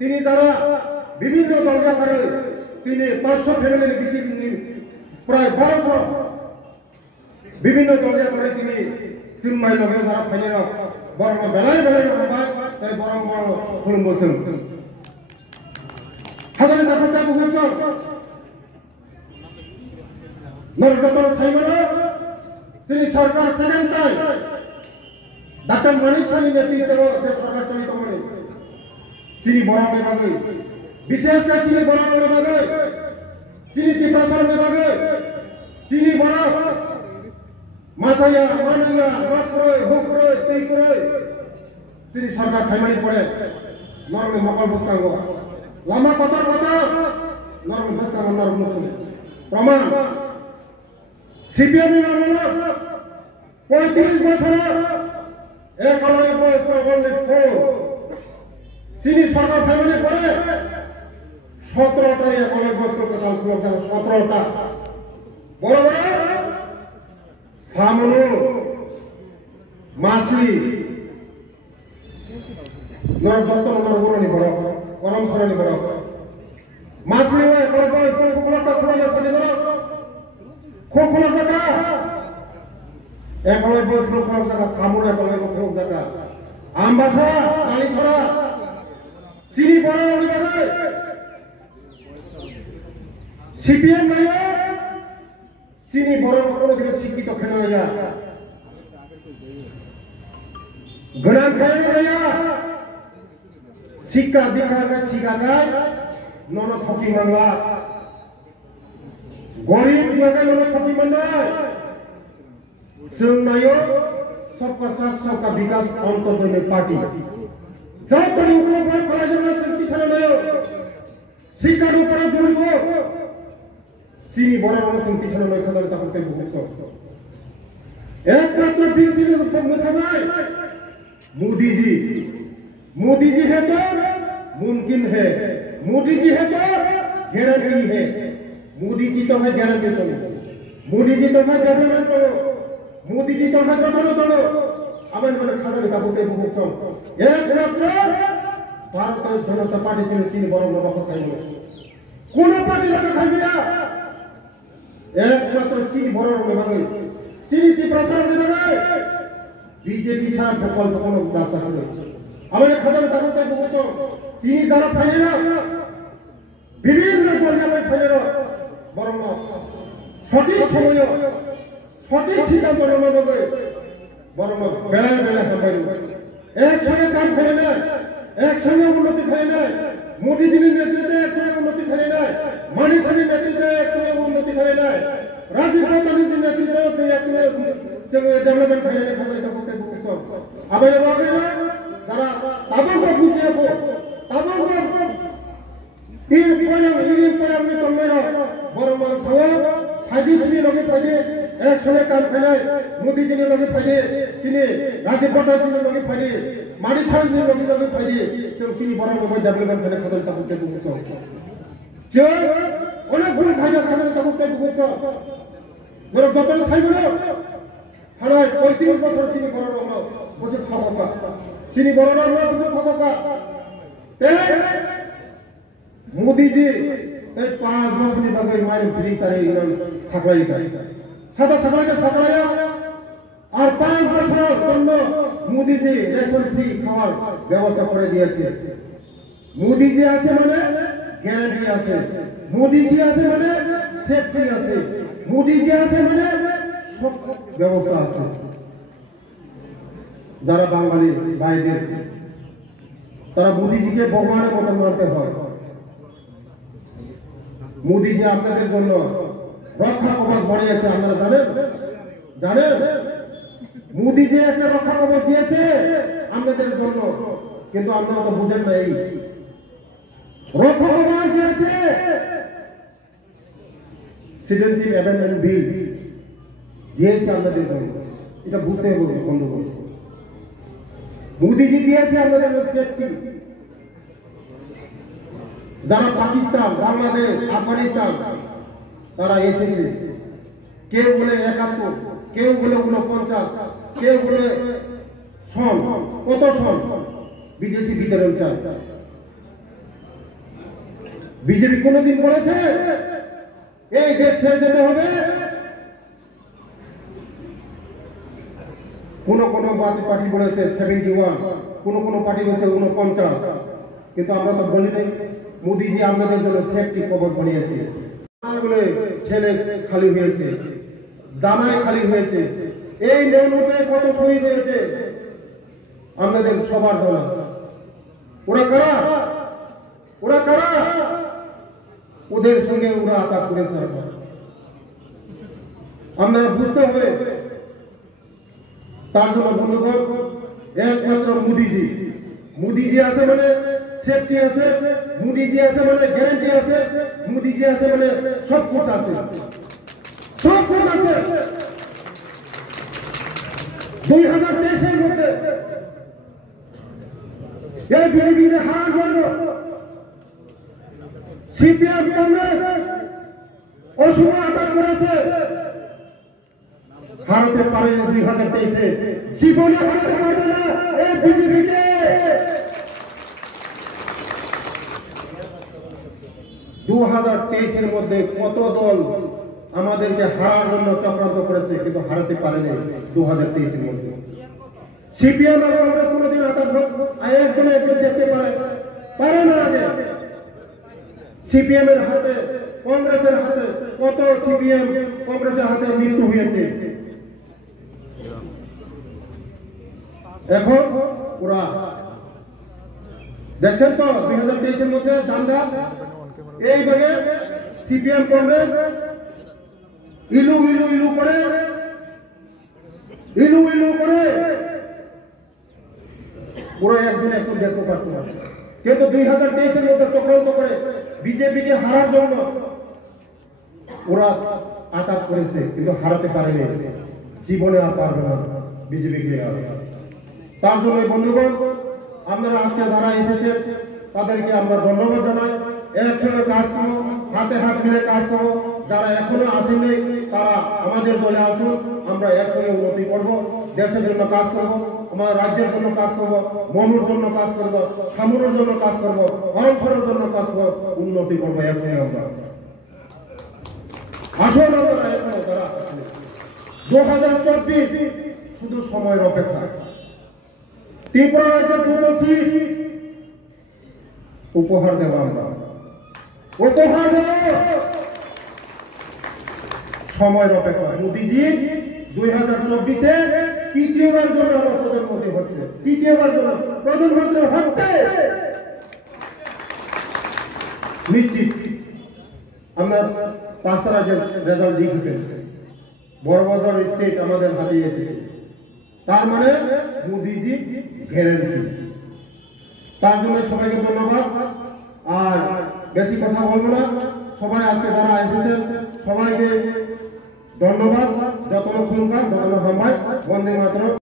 তিনি যারা বিভিন্ন দরজা করে তিনি 500 ফ্যামিলির বেশি প্রায় 1200 বিভিন্ন দরজা করে তিনি চিন্ময় লগে যারা ফাইলেন বরং বেলায় বেলায় আমার তাই বরং বড় খুলুম বসেন হাজারে দাপটা বুঝছ নরজতন সাইমন শ্রী সরকার সেকেন্ড টাইম ডাক্তার মানিক সানি নেতৃত্বে সরকার চলিত মানে চিনি বড় বিভাগে বিশেষ করে চিনি বড় বিভাগে চিনি তীব্রতর বিভাগে চিনি বড় মাছাইয়া মানিয়া রক্রয় হুকরয় তেইকরয় চিনি সরকার খাইমানি পড়ে নরমে মকল বসকাঙ্গ লামা কতর কত নরমে বসকাঙ্গ নরম প্রমাণ সিপিএম নরম 35 বছর এক অলয় বয়স অনলি 4 চিনি সরকার ফ্যামিলি পরে 17টা এক অলয় বয়স টোটাল 17টা বড় বড় সামনু মাছলি নর যত নর বড়নি বড় করম সরনি বড় মাছলি এক অলয় বয়স কোনটা খোলা যাচ্ছে বড় খুব খোলা জায়গা এক অলয় বয়স খোলা জায়গা সামনু এক অলয় খোলা জায়গা আমবাসা কালীছড়া চিনি বড় বিভাগে সিপিএম নাই চিনি বড় কোনো দিকে শিক্ষিত খেলা না গণাম খেলা না শিক্ষা দীক্ষার কাছে শিক্ষা গায় নন খকি বাংলা গরিব লাগায় নন খকি বাংলায় जों नायो सबका साथ सबका विकास अंतर्गत पार्टी जातनि उपलब्ध फरायजों शक्ति सानायो शिक्षार ऊपर जोड़िब चिनी बड़ शक्ति सानाय खाजानि ताकते बुकस एकमात्र बिजली मुथाबाय मोदी जी है तो मुमकिन है मोदी जी है तो गारंटी है मोदी जी तो है गारंटी तो मोदी जी तो है डेवलपमेंट तो मोदी जी तो है तो আবার মানে খাজানি কাবুতে বুকসম একমাত্র ভারতীয় জনতা পার্টি চিনি বড় বড় কথা খাইব কোন পার্টি লোক খাইবে না একমাত্র চিনি বড় বড় ভাবে চিনি প্রচার বিভাগে বিজেপি ছাড়া প্রকল্প কোনো রাস্তা নেই আমাদের খাজানি কাবুতে বুকসম তিনি যারা ফাইলে না বিভিন্ন পর্যায়ে ফাইলে না বরং সঠিক সময় সঠিক সিদ্ধান্ত নেওয়া বরং বেলায় বেলায় হতাই একসঙ্গে কাম করে নেয় একসঙ্গে উন্নতি করে নেয় মোদীজির নেতৃত্বে একসঙ্গে উন্নতি করে নেয় মানিসানির নেতৃত্বে একসঙ্গে উন্নতি করে নেয় রাজীব গান্ধীর নেতৃত্বে একসঙ্গে ডেভেলপমেন্ট করে নেয় খাজানি তাবুকে বুকস আবার আগে যারা তাবুকে বুঝিয়েব তাবুকে তিন পয়লাম ইনি পয়লাম তোমরা বরং সব হাজি তিনি লগে পাইয়ে একসঙ্গে কাম করে মোদীজির লগে পাইয়ে তিনি রাজীব গান্ধীর লগে পাইয়ে মানিসানির লগে পাইয়ে চিনি বড় বড় ডেভেলপমেন্ট করে খাজানি তাবুকে বুকস যে অনেক ভুল খাইলে খাজানি তাবুকে বুকস বড় যতন খাইব না হারায় 35 বছর চিনি বড় আমরা বসে খাবো চিনি বড় আমরা বসে খাবো মোদীজি এই 5 বছরের বাদে মাইল ফ্রি সারে ছাকলাই দেয় সাদা সমাজে ছাকলাই আর 5 বছর জন্য মোদীজি রেশন ফ্রি খাওয়ার ব্যবস্থা করে দিয়েছে মোদীজি আছে মানে গ্যারান্টি আছে মোদীজি আছে মানে সেফটি আছে মোদীজি আছে মানে সব ব্যবস্থা আছে যারা বাঙালি ভাইদের তারা মোদীজিকে ভগবানের মতো মানতে হয় মোদীজি আপনাদের জন্য রক্ষা কবচ বানিয়েছে আপনারা জানেন মোদীজি একটা রক্ষা কবচ দিয়েছে আপনাদের জন্য কিন্তু আপনারা তো বুঝেন না এই রক্ষা কবচ দিয়েছে সিটিজেনশিপ অ্যামেন্ডমেন্ট বিল দিয়েছে আপনাদের জন্য এটা বুঝতে হবে বন্ধুগণ মোদীজি দিয়েছে আপনাদের সেফটি যারা পাকিস্তান বাংলাদেশ আফগানিস্তান তারা এসেছে কেউ বলে 71 কেউ বলে 49 কেউ বলে সন কত সন বিদেশি বিতরণ চায়। বিজেপি কোনদিন বলেছে এই দেশ ছেড়ে যেতে হবে? কোন পার্টি বলেছে 71, কোন পার্টি বলেছে 49, কিন্তু আমরা তো বলি নাই। মোদীজি আমাদের জন্য সেফটি কবচ বানিয়েছে। বলে ছেলে খালি হয়েছে, জামাই খালি হয়েছে, এই নিয়মে কত শহীদ হয়েছে আমাদের সবার জানা। ওরা কারা? ওরা কারা? ওদের সঙ্গে ওরা আঘাত করেছে। আপনারা বুঝতে হবে। তার জন্য বন্ধুগণ, একমাত্র মোদীজি আছে মানে সেফটি আছে, মোদীজি আছে মানে গ্যারান্টি আছে, মোদীজি আছে মানে সব কিছু আছে, সব কিছু আছে। 2023-এর মধ্যে এই বিজেপিকে হারার জন্য সিপিএম কংগ্রেস অসুবিধা আঘাত করেছে। হারাতে পারে 2023-এ, জীবনে হারাতে পারবে না এই বিজেপিকে। 2023-এর মধ্যে কত দল আমাদেরকে হারার জন্য চক্রান্ত করেছে, কিন্তু হারাতে পারেনি 2023-এর মধ্যে। সিপিএম আর কংগ্রেস কোনদিন একজন দেখতে পারে না। আগে সিপিএম এর হাতে, কংগ্রেসের হাতে কত সিপিএম কংগ্রেসের হাতে মৃত্যু হয়েছে। এখন ওরা দেখছেন তো 2023-এর মধ্যে জানগা এইভাবে সিপিএম কংগ্রেস ইলু করে ওরা একজন দেখতে পারত না। কিন্তু 2023-এর মধ্যে চক্রান্ত করে বিজেপিকে হারার জন্য ওরা আঘাত করেছে, কিন্তু হারাতে পারেনি। জীবনে আর পারবে না বিজেপিকে। তার জন্য বন্ধুগণ, আপনারা আজকে যারা এসেছেন তাদেরকে আমরা ধন্যবাদ জানাই। একসঙ্গে কাজ করো, হাতে হাত মিলে কাজ করো। যারা এখনো আসেনি তারা আমাদের দলে আসুন। আমরা একসঙ্গে উন্নতি করব, দেশের জন্য কাজ করব, আমার রাজ্যের জন্য কাজ করব, মনুর জন্য কাজ করব, সামুরের জন্য কাজ করব, অরণসরের জন্য কাজ করব, উন্নতি করবো একসঙ্গে আমরা। আসুন আপনারা এখনো যারা 2024 শুধু সময়ের অপেক্ষা। ত্রিপুরা রাজ্যের 2টো সিট উপহার দেব আমরা, উপহার দেব। সময়ের অপেক্ষা। মোদীজি 2024-এ তৃতীয়বার জন্য আমার প্রধানমন্ত্রী হচ্ছে, তৃতীয়বার জন্য প্রধানমন্ত্রী হচ্ছে নিশ্চিত। আমরা 5টা রাজ্যের রেজাল্ট দিয়েছেন, বড়বাজার স্টেট আমাদের হাতে এসেছে। তার মানে মোদীজি গ্যারান্টি। তার জন্য সবাইকে ধন্যবাদ। আর বেশি কথা বলবো না। সবাই আজকে যারা এসেছেন সবাইকে ধন্যবাদ। যতক্ষণ যতক্ষণ হয় বন্দে মাতরম।